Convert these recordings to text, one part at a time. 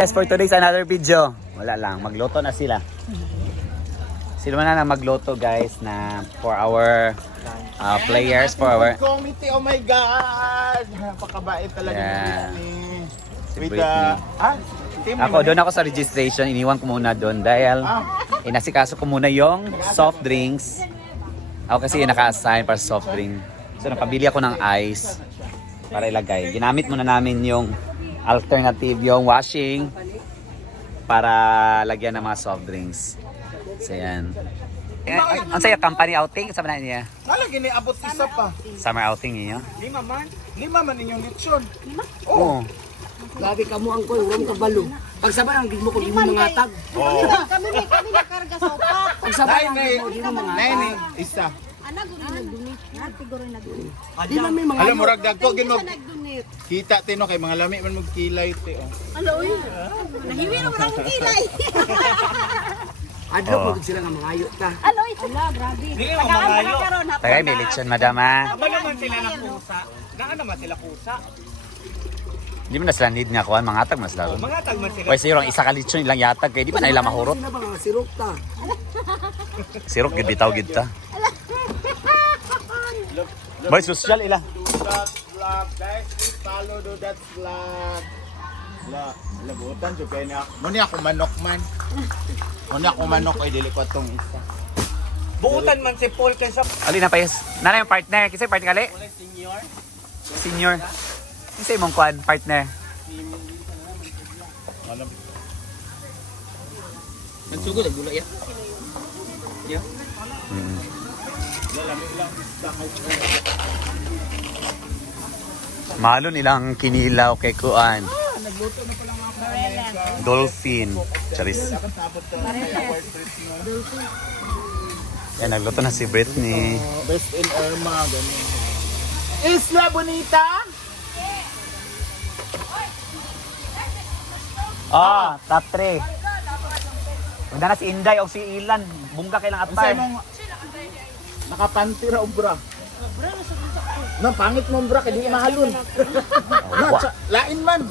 Yes, for today's another video. Wala lang, magluto na sila. Sino man na magluto guys na for our players, for our committee. Oh my God! Napakabait talaga Yeah. ni Si with Britney. team Ako, doon ako sa registration, iniwan ko muna doon dahil inasikaso ko muna yung soft drinks. Ako kasi naka-assign para soft drink. So napabili ako ng ice para ilagay. Ginamit muna namin yung alternative, yung washing para lagyan ng mga soft drinks. So yan. Ang sa'yo, company outing? Sa na niya? Nalagi ni abot isa pa. Summer outing niyo? 5 man inyong lechon. Oo. Lagi ka mo ang koy, uram ka balo. Pag sabay ang gid mo ko di mo mga tag. Kami nakarga sa upat. Pag sabay ang Nay, gid mo di mo mga nay, tag. isa. Ana guri nag-donate. Siguro nag-donate. Di man may mga Alam mo rag dagko Hindi ginog. siya nag-donate. Kita tino kay mga lami man magkilay te. Alo, uy. Nahiwi na wala akong kilay. adlaw ko sila nga mga ayo ta. Alo, ito. Ala, grabe. Tagaan na karon. Tagay, may lechon, madam ha. naman sila na pusa. Gaan naman sila pusa. Hindi mo na sila need nga kuhan, mga atag mas laro. Mga tagman sila. Pwede sa'yo, isa ka lechon ilang yatag, kaya di ba na ilang mahurot? Sila ba nga sirok ta? Sirok, gid bitaw, gid ta. Boy, social ila. That vlog, guys, please follow do that vlog. Labutan so kay na. Muni ako manok man. Muni ako manok ay dili ko tong isa. Buutan man si Paul kay sa Ali na payas. Nana yung partner, kasi partner kali? senior. Senior. Kasi mong kuhan, partner. Alam. Nagsugod ang gulay ya. Malon ilang kinilaw kay kuan. Dolphin. Charis. Yan, nagluto na si Britney. Best in Irma ganun. Isla Bonita. Top 3. Punta na si Inday o si Ilan. Bungga kailang Unsay atpar. mong nakapanty ra obra. Nang pangit mo bra kay di mahalon. Lain man.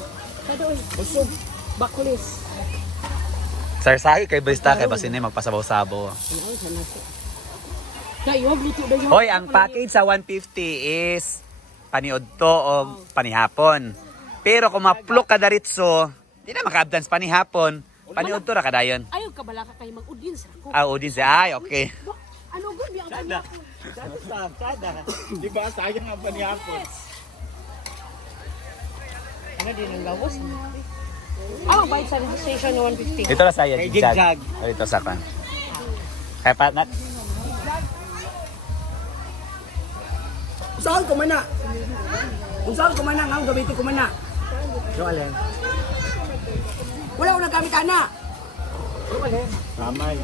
Usog. Bakulis. Sarsahi kay Brista kay basin magpasabaw-sabaw. Kay wag luto daw yung. Hoy, ang package sa 150 is paniodto o panihapon. Pero kung maplok ka daritso, di na maka-abdance panihapon. Paniodto ra kadayon. Ayaw ka bala ka kay mag-audience ako. Audience, ay, okay. Ano gud ang kanya ko? Kada. Di ba sayang ang panihapon. Ano din ang lawas? Ah, bayad sa registration 150. Dito na saya, Kay jigjag. jigjag. O, dito sa kan. Kaya pa, Saan ko man na? Kung saan ko man na, nga gamitin ko man na. So alin? Wala ko nagamit ana. Samay.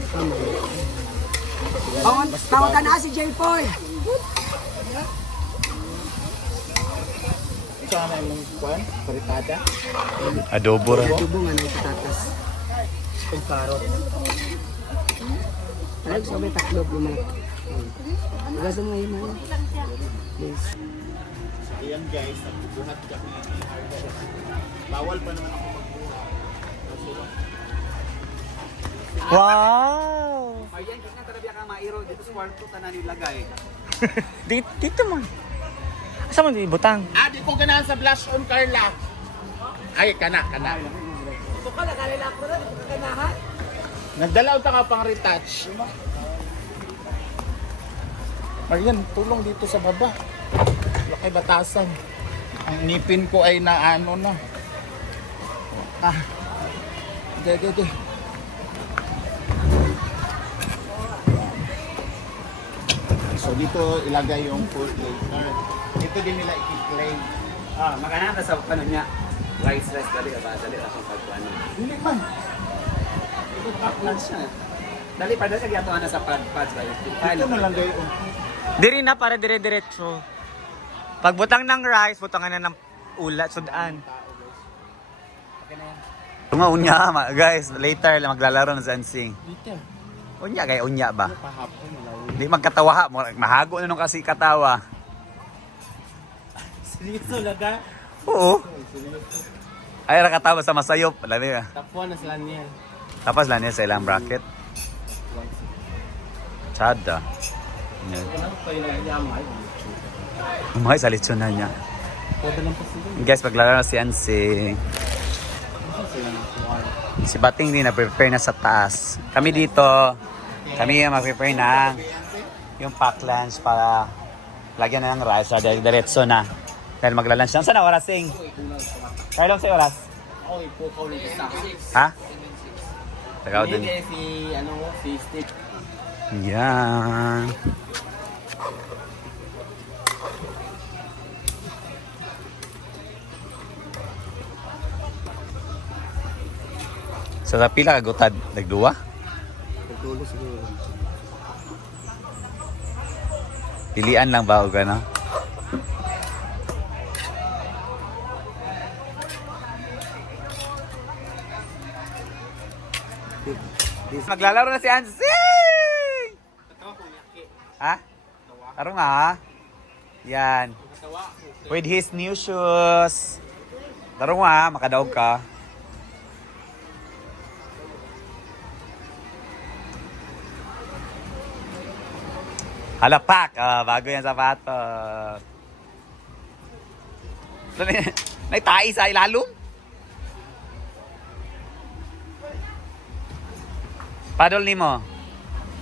Tawag ka na si J-Boy. Ito na yung kuan, paritada. adobo ra. Tubo nga na itatas. Pag karot. Alam ko sabi taklob yung mga. Wala sa mga iman. Please. Ayan guys, nagbubuhat kami ni Harvard. Bawal pa naman ako magbuhat. Wow! Ayan, kasi nga talaga ka mairo dito sa kwarto tanan nilagay. Dito mo. Asa mo di butang? Di ko ganahan sa blush on Carla. Ay, kana. Ito ka, nakalala ko na, dito ka ganahan. Nagdalaw ta ka pang retouch. Marian, tulong dito sa baba. Laki batasan. Ang nipin ko ay naano na. Gede. So dito ilagay yung food later. Ito din nila i-clay. Makanan ka sa ano niya. Rice dali ka ba? Dali ka sa pagkuano. Hindi man. Lunch siya. Dali pa dali sa na sa pads ba? Ito na lang gayon. Diri na para dire-diretso. Pagbutang ng rice, butangan na ng ulat, sudaan. Tunga unya guys, later maglalaro na sa Ansing. Dito. Unya kay unya ba? Pahapon nila. Hindi magkatawa ha, mahago na nung kasi katawa. Seryoso laga? Oo. Ay, nakatapos sa masayop. Alam niya. Top 1 na sila niya. Tapos lang niya sa ilang bracket. Chada. Yan. Umay sa litsunan niya. Guys, paglaro na si Ansi. Si Bating din na-prepare na sa taas. Kami dito, kami yung mag-prepare na yung pack lunch para lagyan na ng rice. So, diretso na. Kaya magla-lunch na. Saan na oras, Sing? Kaya lang sa oras? Okay po, ulit sa Ha? Tagaw dun. si Steve. Yan. Sa pila kagutad, nagduwa? Pagtulo siguro. Pilian lang ba o gano? Maglalaro na si Ansi! Ha? Aro nga ha? Yan. With his new shoes. Laro nga ha, makadaog ka. Halapak! Bago yan sapatos. Naitai sa ilalong? Padol ni mo.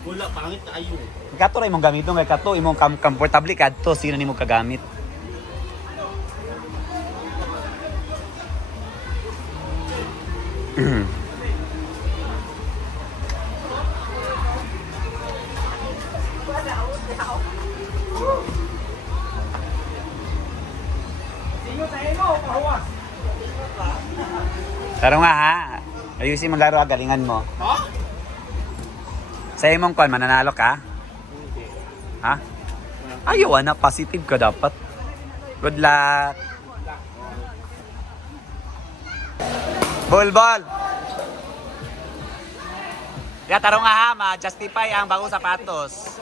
Wala, pangit tayo. Kato ra imong gamit kay kato imong comfortable kadto sino nimo kagamit. Taro nga ha. Ayusin maglaro galingan mo. Ha? Sa imong kon mananalo ka? Ha? Ayaw na, positive ka dapat. Good luck. Ball. Ya, taro nga ha, ma-justify ang bagong sapatos.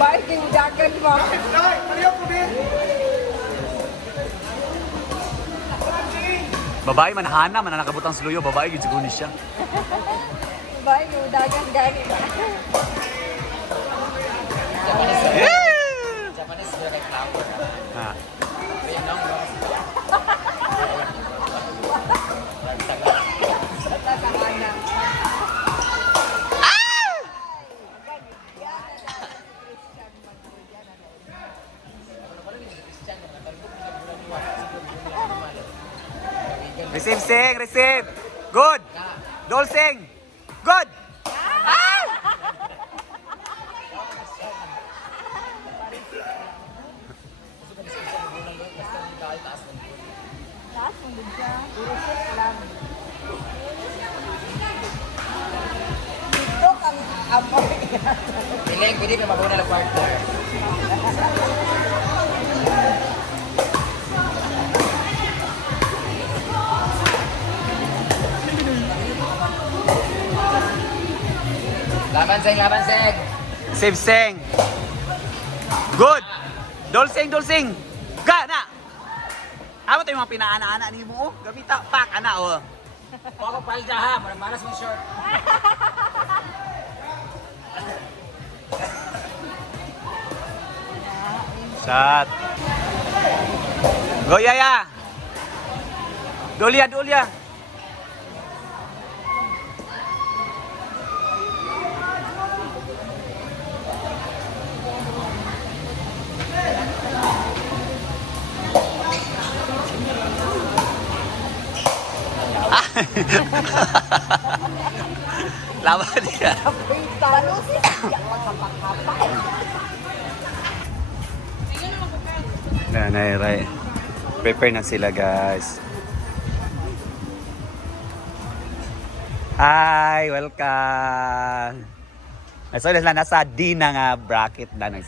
Baik yung jacket mo. Babae manhana, mananakabutang sluyo, babae gid siguro ni siya. Baik yung dagat gani. Japanese sila kay flower. Ha. Receive, sing, receive. Good. Dol, sing. Good. Taas mo din siya. Puro sit lang. Ito kang amoy. Piling, pwede na mag-una lang partner. Laban seng. Receive, sing. Good. Dol, sing. Ga, na. Amo tayo mga pinaana-ana ni mo. Gamita, pak, ana, oh. Ako palda ha, maras mo short. Shot. Go, Yaya. Dulya. Laban niya. Talusin. Magkapak-kapak. Nanay. Prepare na sila, guys. Hi, welcome. So, nasa D na nga bracket na ng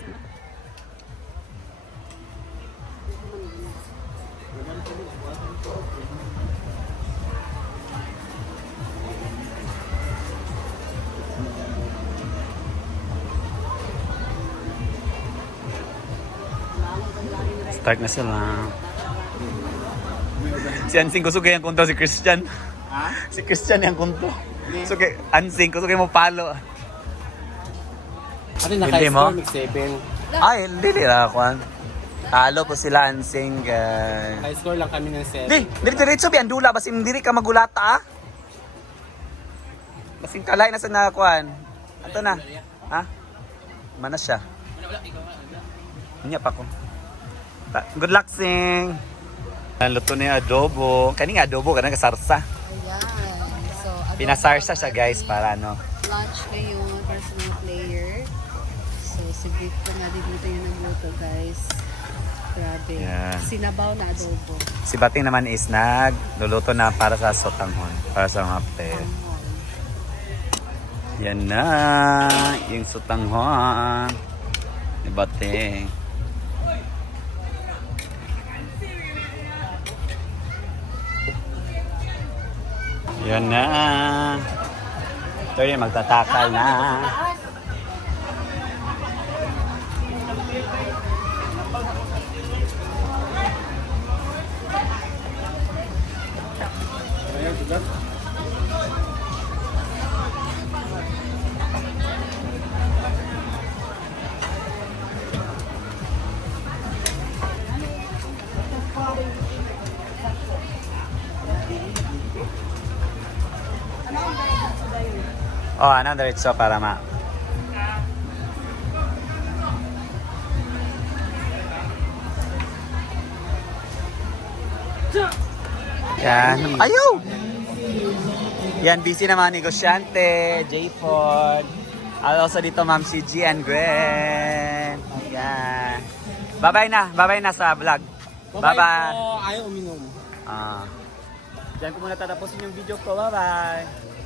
Start na sila. Si Ansing kusugay ang kunto si Christian. Ha? Si Christian yung kunto. Kusugay, Ansing kusugay mo palo. Ano Hindi mo? Mag-7. Ay, hindi nila kwan. Talo po sila Ansing. High score lang kami ng 7. Di, diretso bi andula basin diri ka magulata ah. Basin kalay na sa nakuan. Ato na. Ha? Mana siya? Unya pa ko. Good luck, Sing. Ang luto niya adobo. Kaning adobo kanang kasarsa. Ayan. So, adobo Pinasarsa siya guys para ano. lunch ngayon para sa mga player. So, si Vic pa nga din dito yung nagluto, guys. Grabe. Yeah. Sinabaw na adobo. Si Bating naman is nagluluto na para sa sotanghon. Para sa mga player. Yan na. Yung sotanghon. Ni Bating. Yan na. Ito yung magtatakal na. Oh, ano diretso para ma. Yan. Ayaw! Yan, busy na mga negosyante. J. Ford. Also dito, Ma'am si G and Gwen. Yan. Bye-bye na. Bye-bye na sa vlog. Bye-bye. Ayaw uminom. Diyan ko muna tatapusin yung video ko. Bye-bye.